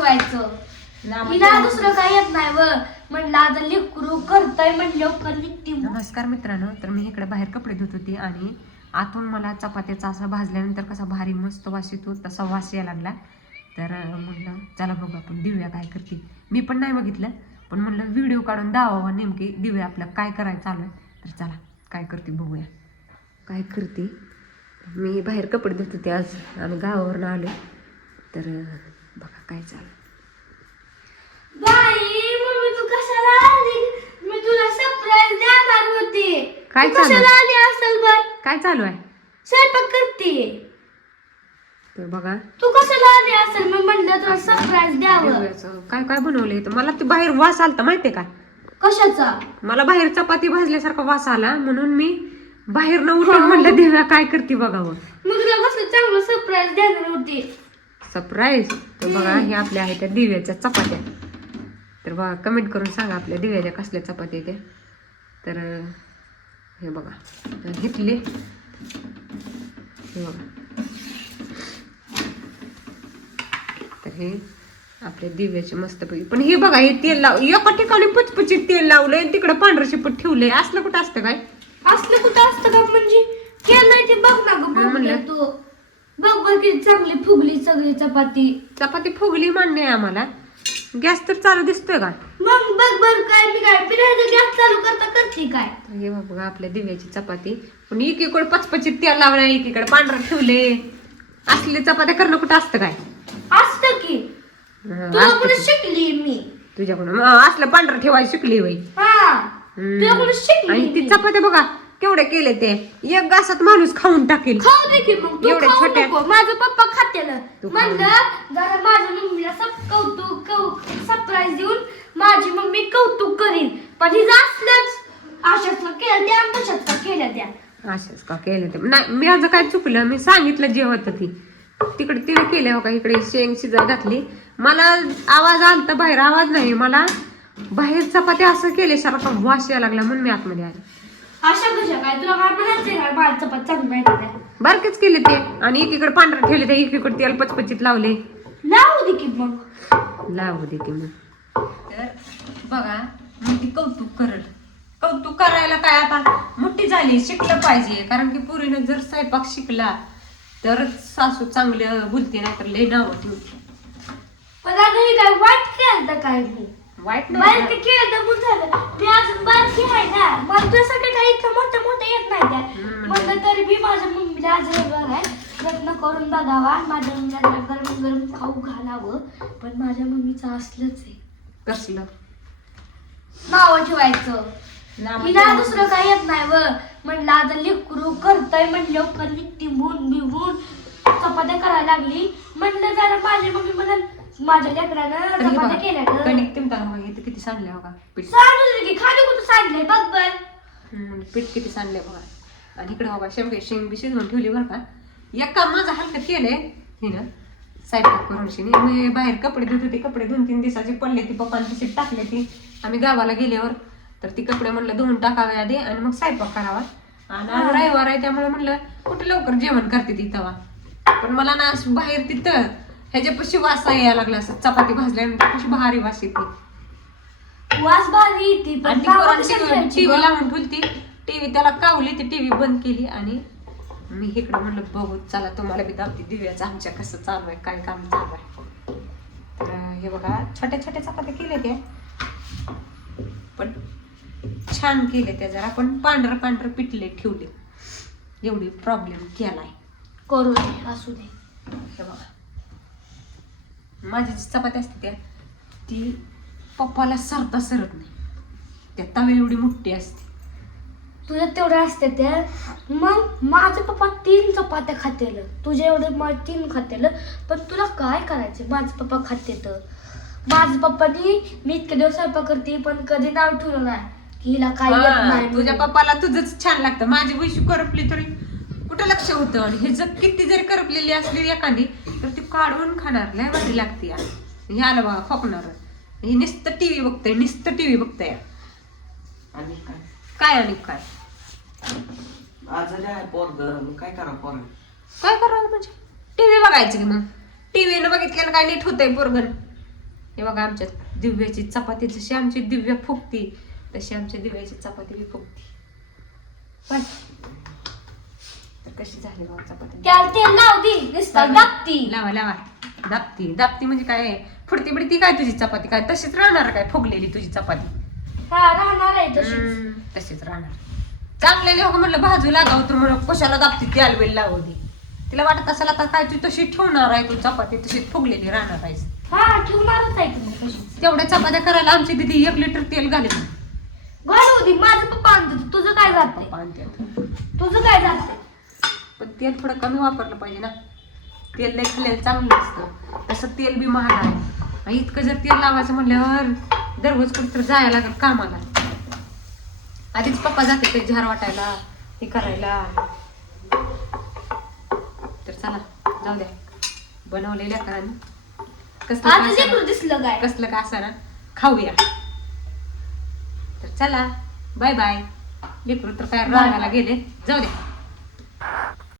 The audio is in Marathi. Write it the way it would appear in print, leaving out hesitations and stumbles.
ठेवायचं हिला दुसरं काही येत नाही व म्हणलं आता लेकरू करताय म्हणलं. नमस्कार मित्रांनो, तर मी इकडे बाहेर कपडे धुत होती आणि आतून मला चपात्याचा असा भाजल्यानंतर कसा भारी मस्त वास येतो तसा वास यायला लागला. तर म्हणलं चला बघू आपण दिव्या काय करते. मी पण नाही बघितलं पण म्हणलं व्हिडिओ काढून दावावं नेमकी दिव्या आपलं काय करायचं चालू आहे. तर चला काय करते बघूया. काय करते मी बाहेर कपडे धुत होते आज आम्ही गावावरून आलो. तर बघा काय चालू. बाई मम्मी तू कशाला आली? मी तुला सरप्राईज देणार होती. काय तू चालू? कशाला आली असेल बर? काय चालू आहे? स्वयंपाक करते. तर बघा तू कशाला आली असेल? मी म्हणलं तुला सरप्राईज द्यावं. दिव्याचं काय काय बनवलंय तर मला ते बाहेर वास आलता माहितीये का. कशाचा? मला बाहेर चपाती भाजल्यासारखा वास आला म्हणून मी बाहेर न उठून म्हणलं दिव्या काय करते बघावं. मी तुला कसलं चांगलं सरप्राईज देणार होती. सरप्राईज. तर बघा हे आपल्या आहेत त्या दिव्याच्या चपात्या. तर बघा कमेंट करून सांगा आपल्या दिव्याच्या कसल्या चपात्या त्या. तर हे बघा घेतले हे बघा. तर हे आपल्या दिव्याचे मस्तपैकी पण हे बघा हे तेल लाव एका ठिकाणी पुचपुचीत तेल लावलंय तिकडे पांढरं शिपट ठेवलंय. असलं कुठं असतं काय? असलं कुठं असतं का म्हणजे केलंय ते बघ ना ग. म्हणलं तू बघ बघ किती चांगली फुगली सगळी चपाती. चपाती फुगली मान्य आहे आम्हाला. गॅस तर चालू दिसतोय का? मग बघ बर काय मी काय पिढ्याचं गॅस चालू करता करते काय. हे बघा आपल्या दिव्याची चपाती पण एकीकडे पचपचीत तेल लावलंय एकीकडे पांढरं ठेवले. असले चपात्या करणं कुठं असतं काय? असतं की तुझ्याकडून शिकली मी. तुझ्याकडून असलं पांढरं ठेवायला शिकली बाई. हा तुझ्याकडून शिकली. आणि ती चपात्या बघा केवढे केले ते एक घासात माणूस खाऊन टाकेल. खाऊ दे की मग. तू एवढे खाऊ छोटे. नको. माझं पप्पा खातेल तू खाऊ म्हणलं जरा माझ्या मम्मीला सरप्राईज देऊन माझी मम्मी कौतुक करीन. पण हिचं असलंच अशाच केलं त्या तशाच केल्या त्या. अशाच का केलं ते नाही मी आज काय चुकलं. मी सांगितलं जे होतं ती तिकडे तिने केले हो का. इकडे शेंग शिजा घातली. मला आवाज आलता बाहेर आवाज नाही मला बाहेर चपात्या असं केल्यासारखा वास यायला लागला म्हणून मी आतमध्ये आले. अशा कशा काय तुला काय म्हणायचंय का बाळ चपात चांगली माहिती बारकेच केले ते आणि एकीकडे पांढरं ठेवले ते एकीकडे तेल पचपचीत लावले. लावू दे की मग. लावू दे की मग. तर बघा मी ती कौतुक करल. कौतुक करायला काय आता मोठी झाली शिकलं पाहिजे कारण की पुरीनं जर स्वयंपाक शिकला तर सासू चांगलं बोलते नाही तर लय नाव ठेवते. पण आता हे काय वाईट केलं काय मी वाईट बारीक नाही केलं तर मग झालं. मी अजून बारकी आहे ना मला तुझ्यासाठी काही इतकं मोठं मोठं येत नाही त्या. म्हटलं तरी बी माझ्या मम्मीला आज रविवार आहे प्रयत्न करून बघावा माझ्या मम्मीला जरा गरम गरम खाऊ घालावं. पण माझ्या मम्मीचं असलंच आहे कसलं नाव ठेवायचं. नाव हिला ठेवायचं. दुसरं काही येत नाही व म्हणलं आता लेकरू करताय म्हणलं कधी टिंबून बिंबून चपात्या करायला लागली. म्हणलं जरा माझी मम्मी म्हणाल माझ्या लेकरानं चपात्या केल्या ग. कणिक तिमताना बघा इथे किती सांडले बघा पीठ. सांगू की खाली कुठं सांडलंय बघ बर. पीठ किती सांडले बघा. आणि इकडे बघा शेंग बी शिजवून ठेवली बरं का. एका माझं हलकं केलंय हिनं स्वयंपाक करून शिनी. मी बाहेर कपडे धुत होते. कपडे 2-3 दिवसाचे पडले ती पप्पांची सीट टाकले ती आम्ही गावाला गेल्यावर. तर ती कपडे म्हणलं धुवून टाकावे आधी आणि मग स्वयंपाक करावा. आणि आज रविवार आहे त्यामुळे म्हणलं कुठे लवकर जेवण करते ती तवा. पण मला ना बाहेर तिथं ह्याच्यापाशी वास यायला लागला असं चपाती भाजल्यानंतर कशी भारी वास येते. वास भारी येते पण टीव्ही लावून ठेवली. टीव्ही त्याला कावली ती टीव्ही बंद केली आणि मी इकडं म्हणलं बघू चला तुम्हाला बी दावते दिव्याचं आमच्या कसं चालू आहे काय काम चालू आहे. तर हे बघा छोट्या छोट्या चपात्या केल्या त्या पण छान केले त्या जरा पण पांढरं पिठले ठेवले. एवढी प्रॉब्लेम केलाय. करू दे असू दे. हे बघा माझी जी चपाती असते त्या ती पप्पाला सरता सरत नाही. त्या तवे एवढी मोठी असते. तुझ्या तेवढ्या असते त्या. मग माझे पप्पा 3 चपात्या खातेल तुझ्या एवढे 3 खातेल. पण तुला काय करायचं माझे पप्पा खाते तर. माझ्या पप्पानी मी इतके दिवस स्वयंपाक करते पण कधी नाव ठेवलं नाही की हिला काय येत नाही. तुझ्या पप्पाला तुझंच छान लागतं. माझी वैशी करपली तरी कुठं लक्ष होतं आणि हे जर किती जरी करपलेली असली एखादी तर ती काढून खाणार लय भारी लागते. हे आलं बघा खोकणार. हे नुसतं टीव्ही बघतंय आणि काय काय आणि काय आजारी आहे पोरगं काय करावं म्हणजे टीव्ही बघायचं की मग टीव्हीनं बघितल्यानं काय नीट होतंय पोरगण. हे बघा आमच्या दिव्याची चपाती जशी आमची दिव्या फुगती तशी आमच्या दिव्याची चपाती बी फुगती. पण तर कशी झाली बघा चपाती. त्याला तेल लाव दी नुसतं दाबती. लावा लावा. दाबती दाबती म्हणजे काय फुडती बिडती काय तुझी चपाती काय तशीच राहणार काय फुगलेली तुझी चपाती. हा राहणार आहे तशीच. तशीच राहणार. चांगले लोक म्हणलं भाजू लागाव तर म्हणून कशाला दाबती तेल बेल लावती. तिला वाटत असेल आता काय तू तशी ठेवणार आहे तू चपाती तशीच फुगलेली राहणार आहेस. हा ठेवणारच आहे तुम्ही तशीच. तेवढ्या चपात्या करायला आमची दीदी 1 लिटर तेल घालत. घालू दे माझं पप्पा आणतो तुझं काय जातंय. तुझं काय जातंय. पण तेल थोडं कमी वापरलं पाहिजे ना. तेल लय खाल्लेलं चांगलं असतं. तसं तेल बी महाग आहे. आणि इतकं जर तेल लावायचं म्हणल्यावर दररोज कुठं जायला लागेल कामाला. आधीच पप्पा जाते ते झार वाटायला हे करायला. तर चला जाऊ द्या बनवलेल्या कारण आता लेकरू दिसलं काय. कसलं का असं ना खाऊया. तर चला बाय बाय. लेकरू तर काय रागाला गेले जाऊ द्या.